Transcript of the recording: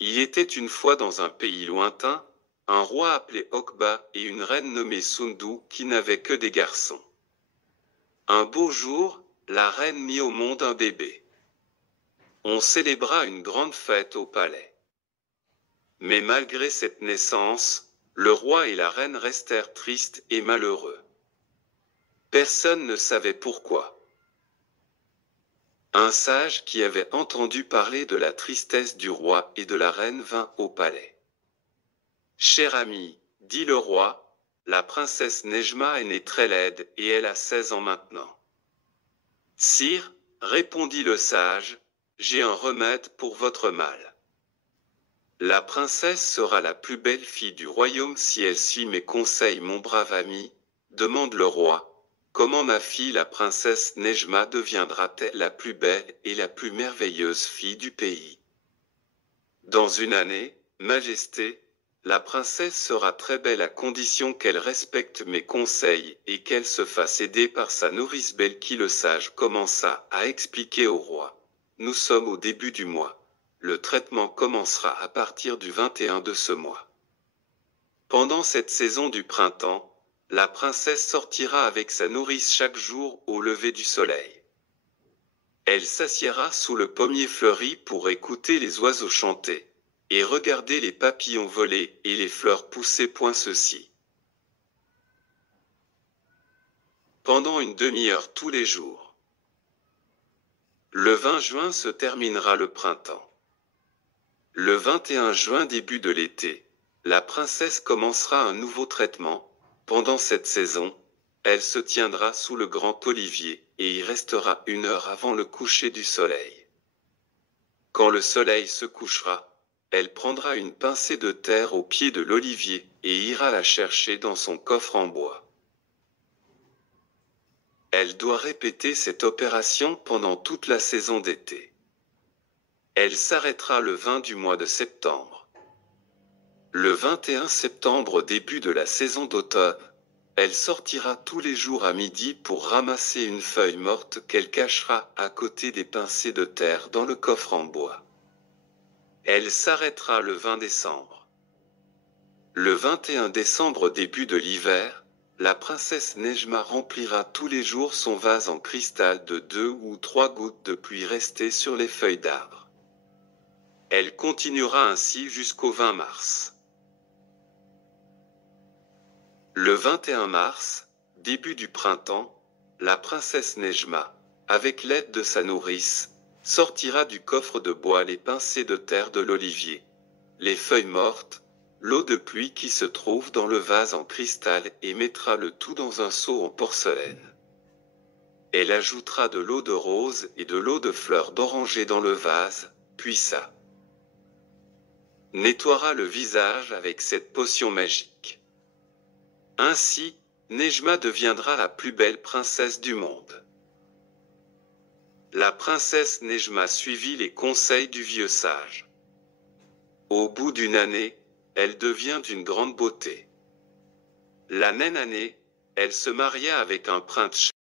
Il était une fois dans un pays lointain, un roi appelé Okba et une reine nommée Sundu qui n'avaient que des garçons. Un beau jour, la reine mit au monde un bébé. On célébra une grande fête au palais. Mais malgré cette naissance, le roi et la reine restèrent tristes et malheureux. Personne ne savait pourquoi. Un sage qui avait entendu parler de la tristesse du roi et de la reine vint au palais. « Cher ami, dit le roi, la princesse Nejma est née très laide et elle a 16 ans maintenant. » Sire, répondit le sage, j'ai un remède pour votre mal. La princesse sera la plus belle fille du royaume si elle suit mes conseils, mon brave ami, demande le roi. Comment ma fille la princesse Nejma deviendra-t-elle la plus belle et la plus merveilleuse fille du pays? Dans une année, Majesté, la princesse sera très belle à condition qu'elle respecte mes conseils et qu'elle se fasse aider par sa nourrice belle qui le sage commença à expliquer au roi. Nous sommes au début du mois. Le traitement commencera à partir du 21 de ce mois. Pendant cette saison du printemps, la princesse sortira avec sa nourrice chaque jour au lever du soleil. Elle s'assiera sous le pommier fleuri pour écouter les oiseaux chanter, et regarder les papillons voler et les fleurs pousser. Ceci. Pendant une demi-heure tous les jours. Le 20 juin se terminera le printemps. Le 21 juin, début de l'été, la princesse commencera un nouveau traitement. Pendant cette saison, elle se tiendra sous le grand olivier et y restera 1 heure avant le coucher du soleil. Quand le soleil se couchera, elle prendra une pincée de terre au pied de l'olivier et ira la chercher dans son coffre en bois. Elle doit répéter cette opération pendant toute la saison d'été. Elle s'arrêtera le 20 du mois de septembre. Le 21 septembre, début de la saison d'automne, elle sortira tous les jours à midi pour ramasser une feuille morte qu'elle cachera à côté des pincées de terre dans le coffre en bois. Elle s'arrêtera le 20 décembre. Le 21 décembre, début de l'hiver, la princesse Nejma remplira tous les jours son vase en cristal de 2 ou 3 gouttes de pluie restées sur les feuilles d'arbre. Elle continuera ainsi jusqu'au 20 mars. Le 21 mars, début du printemps, la princesse Nejma, avec l'aide de sa nourrice, sortira du coffre de bois les pincées de terre de l'olivier, les feuilles mortes, l'eau de pluie qui se trouve dans le vase en cristal et mettra le tout dans un seau en porcelaine. Elle ajoutera de l'eau de rose et de l'eau de fleurs d'oranger dans le vase, puis ça nettoiera le visage avec cette potion magique. Ainsi, Nejma deviendra la plus belle princesse du monde. La princesse Nejma suivit les conseils du vieux sage. Au bout d'une année, elle devient d'une grande beauté. La même année, elle se maria avec un prince